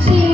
起